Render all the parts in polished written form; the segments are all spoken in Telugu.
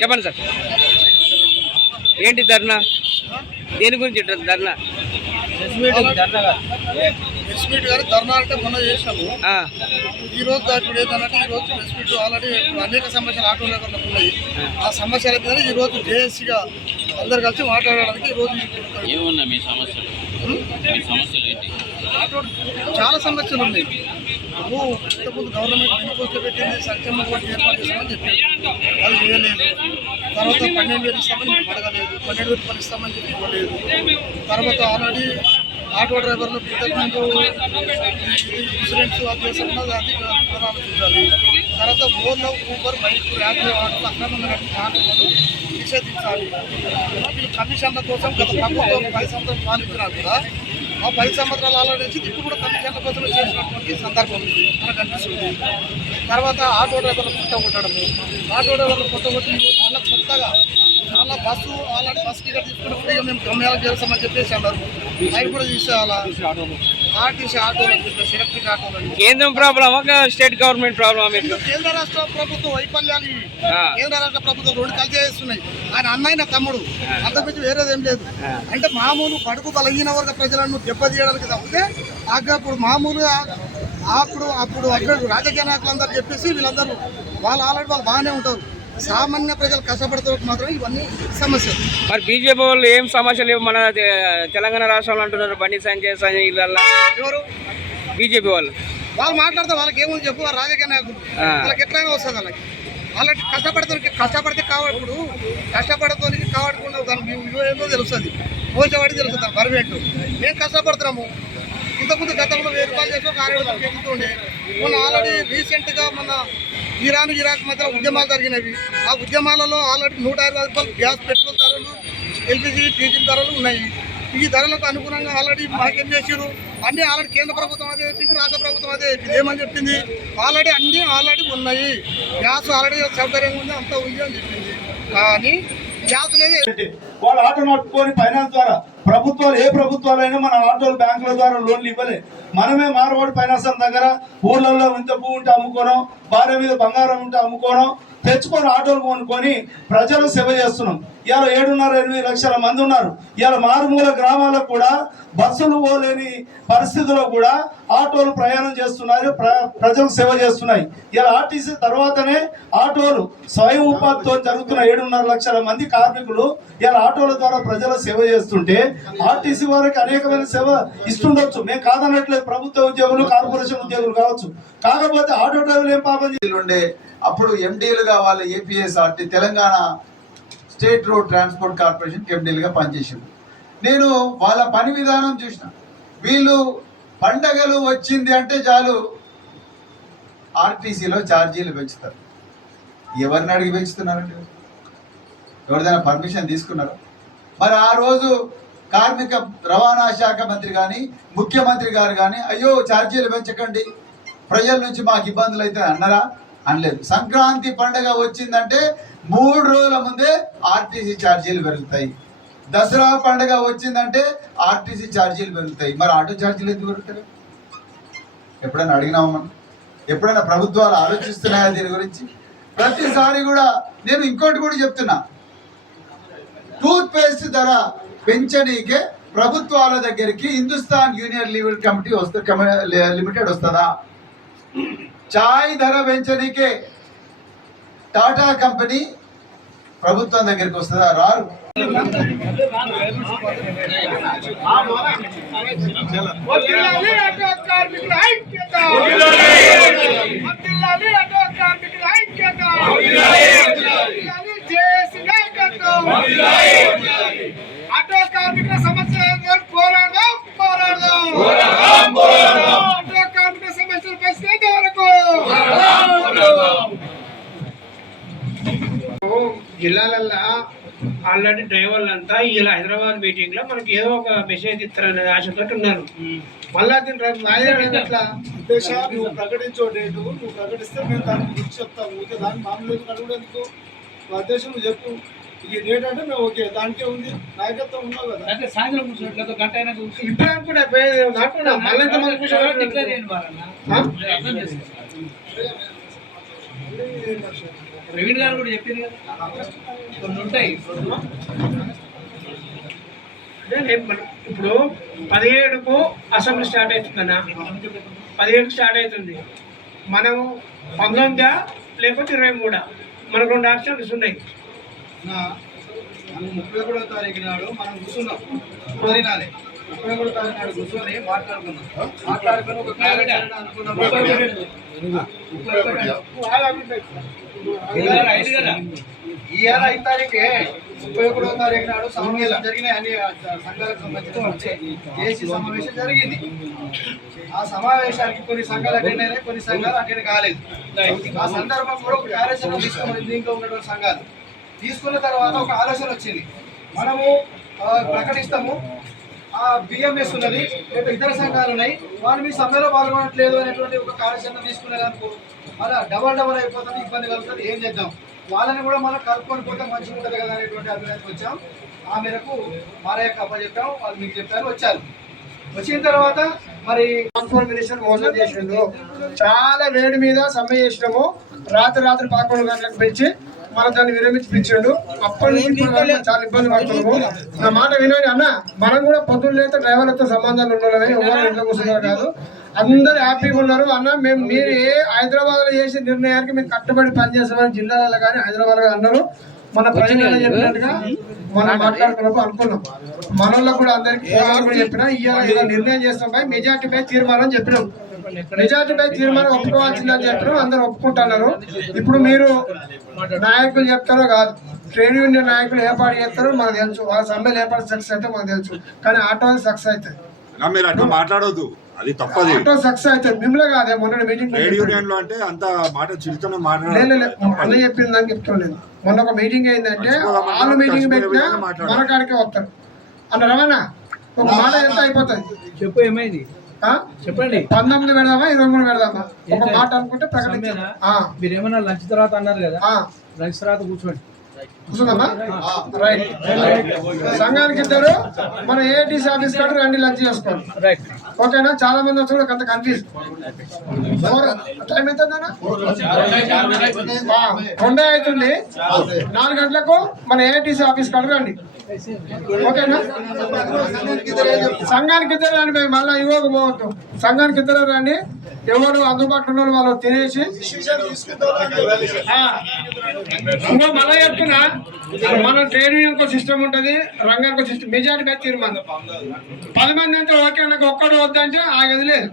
చెప్పండి సార్, ఏంటి ధర్నా? దేని గురించి ధర్నా? ప్రెస్ మీట్ గారు ధర్నా అంటే మొన్న చేసినాము. ఈ రోజు ఇప్పుడు ఏంటంటే ఈ రోజు ప్రెస్ మీట్ ఆల్రెడీ అనేక సమస్యలు ఆటో డ్రైవర్లకు ఉన్నాయి. ఆ సమస్యల మీద ఈ రోజు జేఏసీగా అందరు కలిసి మాట్లాడడానికి ఈ రోజు చాలా సమస్యలు ఉన్నాయి. ఇంతకుముందు గవర్నమెంట్ ఇంపోస్టులు పెట్టింది, సంక్షేమ బోర్డు ఏర్పాటు చేస్తామని చెప్పి అది చేయలేదు. తర్వాత 12,000 ఇస్తామని అడగలేదు, 12,000 రూపాయలు ఇస్తామని చెప్పి ఇవ్వలేదు. తర్వాత ఆల్రెడీ ఆటో డ్రైవర్లు ఇంతకుముందు ఇన్సూరెన్స్ అది చేస్తున్నది, అది ఆలోచించాలి. తర్వాత ఓలా ఊబర్ బైక్ ర్యాపిడో ఆటోలు అక్రమంగా ఆటోలను నిషేధించాలి. వీళ్ళు కమిషన్ల కోసం గత ప్రభుత్వం 10 సంవత్సరాలు పాలించినా కూడా ఆ 10 సంవత్సరాలు ఆలోచించి ఇప్పుడు కూడా కమిషన్ల కోసం చేసినటువంటి సందర్భం ఉంది మనకు అనిపిస్తుంది. తర్వాత ఆటో డ్రైవర్లు కొట్టగొట్టడము, ఆటో డ్రైవర్లు కొట్టగొట్టి మళ్ళీ కొత్తగా మళ్ళీ బస్సు ఆల్రెడీ బస్సు టికెట్ తీసుకుని ఫ్రీగా మేము గమ్యాలకు చేస్తామని చెప్పేసి అన్నారు. అవి కూడా తీసేయాలా, ఆర్టీసీ ఆటోలు చెప్పేసి ఎలక్ట్రిక్ ఆటోలు. కేంద్రం ప్రాబ్లమా స్టేట్ గవర్నమెంట్ ప్రాబ్లమా? కేంద్ర రాష్ట్ర ప్రభుత్వం వైఫల్యాలు, కేంద్ర రాష్ట్ర ప్రభుత్వం రెండు కలిసి చేస్తున్నాయి. ఆయన అన్నయ్య తమ్ముడు, అంతకుమించి వేరేది ఏం లేదు. అంటే మామూలు బడుగు బలహీన వర్గ ప్రజలను దెబ్బతీయడానికి తప్పితే అప్పుడు మామూలుగా అప్పుడు రాజకీయ నాయకులందరూ చెప్పేసి వీళ్ళందరూ వాళ్ళు ఆల్రెడీ వాళ్ళు బాగానే ఉంటారు. సామాన్య ప్రజలు కష్టపడుతున్నట్టు మాత్రం ఇవన్నీ సమస్యలు. మరి బీజేపీ వాళ్ళు ఏం సమస్యలు మన తెలంగాణ రాష్ట్రంలో అంటున్నారు? బండి సంజయ్ ఎవరు బీజేపీ వాళ్ళు మాట్లాడితే వాళ్ళకి ఏముంది చెప్పు. రాజకీయ నాయకులు వాళ్ళకి ఎట్లయినా వస్తుంది. వాళ్ళకి కష్టపడితే కావప్పుడు కష్టపడతానికి కావడకుండా దానికి ఏందో తెలుస్తుంది, పోసేవాడికి తెలుస్తుంది. దాని పర్మనెంట్ మేము కష్టపడుతున్నాము. ఇంతకుముందు గతంలో 1000 రూపాయలు చేసి ఒక 600 పెరుగుతుండే. మొన్న ఆల్రెడీ రీసెంట్గా మన ఇరాక్ మధ్య ఉద్యమాలు జరిగినవి. ఆ ఉద్యమాలలో ఆల్రెడీ 120 రూపాయలు గ్యాస్, పెట్రోల్ ధరలు, ఎల్పిజి, డీజిల్ ధరలు ఉన్నాయి. ఈ ధరలకు అనుగుణంగా ఆల్రెడీ మాకేం చేసారు, అన్నీ ఆల్రెడీ కేంద్ర ప్రభుత్వం అదే చెప్పింది, రాష్ట్ర ప్రభుత్వం అదే చెప్పింది. ఏమని చెప్పింది, అన్నీ ఆల్రెడీ ఉన్నాయి, గ్యాస్ ఆల్రెడీ సౌకర్యంగా ఉంది, అంతా ఉంది అని చెప్పింది. కానీ గ్యాస్ అనేది వాళ్ళు ఆటో నడుపుకొని ఫైనాన్స్ ద్వారా ప్రభుత్వాలు ఏ ప్రభుత్వాలైనా మన ఆటోలు బ్యాంకుల ద్వారా లోన్లు ఇవ్వలే. మనమే మార్వాడి ఫైనాన్స్ దగ్గర ఊళ్ళల్లో ఇంత భూ ఉంటే అమ్ముకోవడం, భార్య మీద బంగారం ఉంటే అమ్ముకోవడం, తెచ్చుకొని ఆటోలు కొనుక్కొని ప్రజలు సేవ చేస్తున్నాం. ఇవాళ 7.5-8 లక్షల మంది ఉన్నారు. ఇవాళ మారుమూల గ్రామాలకు కూడా బస్సులు పోలేని పరిస్థితుల్లో కూడా ఆటోలు ప్రయాణం చేస్తున్నారు, ప్రజలకు సేవ చేస్తున్నాయి. ఇలా ఆర్టీసీ తర్వాతనే ఆటోలు స్వయం ఉపాధితో జరుగుతున్న 7.5 లక్షల మంది కార్మికులు ఇలా ఆటోల ద్వారా ప్రజల సేవ చేస్తుంటే ఆర్టీసీ వారికి అనేకమైన సేవ ఇస్తుండొచ్చు, మేము కాదనట్లేదు. ప్రభుత్వ ఉద్యోగులు, కార్పొరేషన్ ఉద్యోగులు కావచ్చు. కాకపోతే ఆటో డ్రైవర్లు ఏం పాపం ఉండే అప్పుడు ఎండీలుగా వాళ్ళు APSRT Telangana state road transport corporation ఎండీలుగా పనిచేసారు. నేను వాళ్ళ పని విధానం చూసిన. వీళ్ళు పండగలు వచ్చింది అంటే చాలు ఆర్టీసీలో ఛార్జీలు పెంచుతారు. ఎవరిని అడిగి పెంచుతున్నారండి? ఎవరిదైనా పర్మిషన్ తీసుకున్నారా? మరి ఆ రోజు కార్మిక రవాణా శాఖ మంత్రి కానీ ముఖ్యమంత్రి గారు కానీ అయ్యో ఛార్జీలు పెంచకండి, ప్రజల నుంచి మాకు ఇబ్బందులు అయితే అన్నారా? అనలేదు. సంక్రాంతి పండుగ వచ్చిందంటే 3 రోజుల ముందే ఆర్టీసీ ఛార్జీలు పెరుగుతాయి. దసరా పండుగ వచ్చిందంటే ఆర్టీసీ ఛార్జీలు పెరుగుతాయి. మరి ఆటో ఛార్జీలు ఎందుకు పెరుగుతాయి? ఎప్పుడైనా అడిగినామా మనం? ఎప్పుడైనా ప్రభుత్వాలు ఆలోచిస్తున్నాయా దీని గురించి? ప్రతిసారి కూడా నేను ఇంకోటి కూడా చెప్తున్నా, టూత్ పేస్ట్ ధర పెంచనీకే ప్రభుత్వాల దగ్గరికి Hindustan union Lever committee limited వస్తుందా? చాయ్ ధర పెంచనీకే టాటా కంపెనీ ప్రభుత్వం దగ్గరికి వస్తుందా? రారు. ఆటో కార్మికుల సమస్యలు పోరాడదాం. ఆటో కార్మికుల సమస్యలు పరిష్కరించే వరకు జిల్లాలల్లో ఆల్రెడీ డ్రైవర్లంతా ఇలా హైదరాబాద్ మీటింగ్ లో మనకి ఏదో ఒక మెసేజ్ ఇస్తారనేది ఆశతో ఉన్నారు. మళ్ళా ఎట్లా నువ్వు ప్రకటించో డేటు, నువ్వు ప్రకటిస్తే మేము దాని గురించి చెప్తాము. దాన్ని మామూలు అడుగుడేందుకు ఉద్దేశం నువ్వు చెప్పు. ఈ డేట్ అంటే మేము ఓకే, దానికే ఉంది, నాయకత్వం ఉన్నావు కదా. అంటే సాయంత్రం కూర్చున్నట్లేదు, గంట అయినా రవీణ్ గారు కూడా చెప్పింది కదా కొన్ని ఉంటాయి. ఇప్పుడు 17కు అసెంబ్లీ స్టార్ట్ అవుతుందన్నా, 17కు స్టార్ట్ అవుతుంది. మనం 19 లేకపోతే 23 మనకు 2 ఆప్షన్స్ ఉన్నాయి. మనం 31వ తారీఖు నాడు మనం కూర్చున్నాం, 31వ తారీఖు నాడు కూర్చొని మాట్లాడుకుని ఒక కార్యక్రమం అనుకున్నాం. ఇవాళ 5 తారీఖే 31వ తారీఖు నాడు సమావేశం జరిగినాయి. అన్ని సంఘాలకు సంబంధించి ఏసీ సమావేశం జరిగింది. ఆ సమావేశానికి కొన్ని సంఘాలు అటెండ్ అయినాయి, కొన్ని సంఘాలు అటెండ్ కాలేదు. ఆ సందర్భంలో ఒక కార్యాచరణ తీసుకుని దీంట్లో ఉన్నటువంటి సంఘాలు తీసుకున్న తర్వాత ఒక ఆలోచన వచ్చింది. మనము ప్రకటిస్తాము, ఆ బిఎంఎస్ ఉన్నది లేదా ఇతర సంఘాలు ఉన్నాయి, వాళ్ళు మీ సమ్మెలో పాల్గొనట్లేదు అనేటువంటి ఒక కార్యాచరణ తీసుకునేదానికి అలా డబల్ అయిపోతుంది, ఇబ్బంది కలుగుతుంది. ఏం చేద్దాం, వాళ్ళని కూడా మనం కలుపుకొని పోతే మంచిగా ఉంటుంది కదా అనేటువంటి అభిప్రాయానికి వచ్చాం. ఆ మేరకు మారయ్యకు అప్పచెప్పాం, వాళ్ళు మీకు చెప్పారు, వచ్చారు. వచ్చిన తర్వాత మరి ట్రాన్స్పోర్ట్ మినిస్టర్ మోసం చేసిండు. చాలా వేడి మీద సమ్మె చేసినాము, రాత్రి 11 గంటలకు పెంచి మన దాన్ని విరమించిండు. అప్పటి నుంచి చాలా ఇబ్బంది పడుతున్నాము. నా మాట వినండి అన్న, మనం కూడా పొద్దున్న లేకపోతే డ్రైవర్లతో సంబంధాలు ఉండాలని ఎవరు ఇంట్లో కూర్చున్నారు కాదు, అందరు హ్యాపీగా ఉన్నారు అన్న. మేము మీరు హైదరాబాద్ లో చేసే నిర్ణయానికి మేము కట్టుబడి పనిచేస్తామని జిల్లాలలో కానీ హైదరాబాద్ అన్నారు. మన ప్రజలు చెప్పినట్టుగా మనం మాట్లాడుకున్నప్పుడు అనుకున్నాం. మనలో కూడా అందరికి కూడా చెప్పినా ఇవాళ నిర్ణయం చేస్తాం, మెజార్టీపై తీర్మానం చెప్పినాం. మెజార్టీపై తీర్మానం ఒప్పుకోవాల్సిందని చెప్పినాం, అందరు ఒప్పుకుంటున్నారు. ఇప్పుడు మీరు నాయకులు చెప్తారో కాదు, ట్రేడ్ యూనియన్ నాయకులు ఏర్పాటు చేస్తారో మనకు తెలుసు, వాళ్ళ సమ్మెలు ఏర్పాటు సక్సెస్ అయితే మనకు తెలుసు. కానీ ఆటో సక్సెస్ అవుతుంది, మీరు అట్లా మాట్లాడవద్దు, అది తప్పది. ఆటో సక్సెస్ అవుతుంది. మిమ్మల్ని కాదే మొన్న మీటింగ్ ట్రేడ్ యూనియన్ లో అంటే అంత మాట చిరుతనే మాట్లాడాలి. అన్న చెప్పింది దానికి చెప్తున్నాను. మొన్న ఒక మీటింగ్ అయిందంటే వాళ్ళు మీటింగ్ పెట్టినా మన కాడికే వస్తారు అన్న. రవాణా ఒక మాట ఎంత అయిపోతుంది చెప్పు, ఏమైంది చెప్పండి. 19 పెడదామా 23 పెడదామా ఒక మాట అనుకుంటే ప్రకటించారా? మీరు ఏమన్నా లంచ్ తర్వాత అన్నారు కదా, లంచ్ తర్వాత కూర్చోండి. కూర్చుందమ్మా, రైట్. సంఘానికి ఇద్దరు మన ఏఐటీసీ ఆఫీస్ కాడ రండి, లంచ్ చేసుకోండి, రైట్. ఓకేనా? చాలా మంది వచ్చి కొంత కన్ఫ్యూజ్. టైం ఎంత 2 అవుతుంది. 4 గంటలకు మన ఏఐటీసీ ఆఫీస్ కాడ రండి, ఓకేనా? సంఘానికి ఇద్దరు రండి, మేము మళ్ళీ ఇవ్వక పోవద్దు. సంఘానికి ఇద్దరు రండి, ఎవరు అందుబాటులో ఉన్న వాళ్ళు తినేసి. ఇంకో మళ్ళీ చెప్తున్నా, మన ట్రేడ్ యూనియన్ సిస్టమ్ ఉంటుంది, రంగానికి సిస్టమ్. మెజార్టీ తీర్మానం 10 మంది అంటే ఓకే, నాకు ఒక్కడు వద్దంటే ఆగేది లేదు.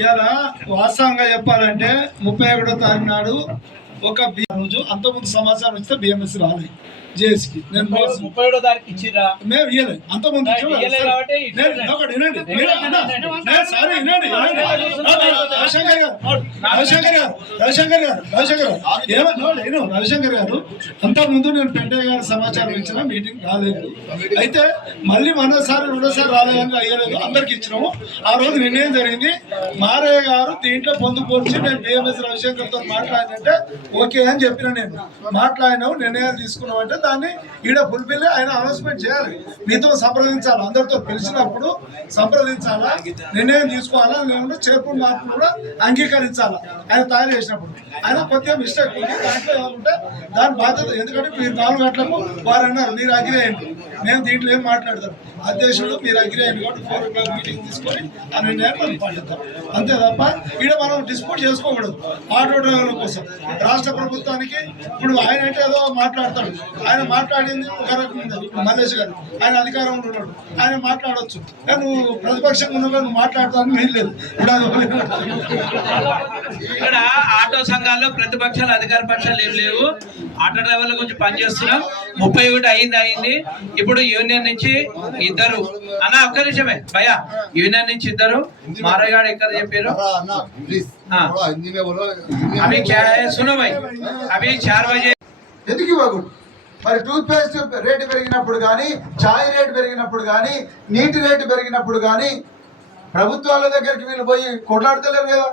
ఇవాళ వాస్తవంగా చెప్పాలంటే 31వ తారీఖు నాడు ఒక రోజు అంతకుముందు సమాచారం వస్తే బిఎంఎస్ రాలేదు జేఎస్కి. నేను 31వ తారీఖు ఇచ్చిరా, మేము ఇవ్వలేదు, అంతకుముందు రవిశంకర్ గారు అంతకుముందు నేను పెంటయ్య గారి సమాచారం ఇచ్చిన మీటింగ్ రాలేదు. అయితే మళ్ళీ రెండోసారి రాలేదని అయ్యలేదు, అందరికి ఇచ్చినాము. ఆ రోజు నిర్ణయం జరిగింది, మారయ్య గారు దీంట్లో పొందుపరిచి నేను బిఎంఎస్ రవిశంకర్తో మాట్లాడినంటే ఓకే అని చెప్పిన. నేను మాట్లాడినావు, నిర్ణయాలు తీసుకున్నావు అంటే దాన్ని ఈడ ఫుల్ఫిల్ ఆయన అనౌన్స్మెంట్ చేయాలి, మీతో సంప్రదించాలి, అందరితో పిలిచినప్పుడు సంప్రదించాలా, నిర్ణయం తీసుకోవాలా, లేకుంటే చేర్పు మార్పులు కూడా అంగీకరించాలా. ఆయన తయారు చేసినప్పుడు ఆయన కొద్దిగా మిస్టేక్ ఉంది, దాంట్లో ఏమంటే దాని బాధ్యత. ఎందుకంటే మీరు 4 గంటలకు వారు అన్నారు మీరు అగ్రి అయ్యండి, నేను దీంట్లో ఏం మాట్లాడతాను, అధ్యక్షుడు మీరు అగ్రి అయ్యండి కాబట్టి 4 o'clock మీటింగ్ తీసుకొని ఆ నిర్ణయాన్ని పాటిద్దాం, అంతే తప్ప ఈడ మనం డిస్ప్యూట్ చేసుకోకూడదు. ఆటో డ్రైవర్ల కోసం రాష్ట్ర ప్రభుత్వానికి ఇప్పుడు ఆయన అంటే ఏదో మాట్లాడతాడు, ఆయన మాట్లాడింది ఒక రకం ఉంది. మల్లేష్ గారు ఆయన అధికారంలో ఉన్నాడు, ఆయన మాట్లాడవచ్చు, కానీ నువ్వు ప్రతిపక్షంగా ఉన్నావు, నువ్వు మాట్లాడతాను వీలు లేదు. ఇక్కడ ఆటో సంఘాల్లో ప్రతిపక్షాలు అధికార పక్షాలు ఏం లేవు. ఆటో డ్రైవర్ల గురించి పనిచేస్తున్నాం. 31 అయింది. ఇప్పుడు యూనియన్ నుంచి ఇద్దరు అన్న, ఒక్క నిమిషమే భయ్యా, యూనియన్ నుంచి ఇద్దరు. మారయ్య గారు ఎక్కడ చెప్పారు అవి సునో భాయ్, అవి 4 బజే. ఎందుకు ఇవ్వకూడదు? మరి టూత్ పేస్ట్ రేటు పెరిగినప్పుడు కానీ, ఛాయ్ రేటు పెరిగినప్పుడు కానీ, నీటి రేటు పెరిగినప్పుడు కానీ ప్రభుత్వాల దగ్గరికి వీళ్ళు పోయి కొట్లాడతలేరు కదా,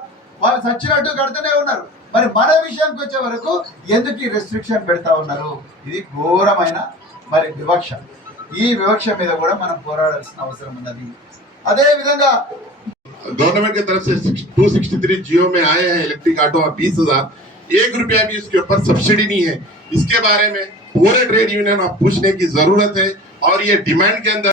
వాళ్ళు సచ్చినట్టు కడుతూనే ఉన్నారు. మరి మన విషయానికి వచ్చే వరకు ఎందుకు ఈ రెస్ట్రిక్షన్ పెడతా ఉన్నారు? ఇది ఘోరమైన మరి వివక్ష. ఈ వివక్ష మీద కూడా మనం పోరాడాల్సిన అవసరం ఉన్నది. అదే విధంగా गवर्नमेंट की तरफ से 263 जियो में आए हैं इलेक्ट्रिक ऑटो और 20,000 ₹1 भी इसके ऊपर सब्सिडी नहीं है। इसके बारे में पूरे ट्रेड यूनियन आप पूछने की जरूरत है और ये डिमांड के अंदर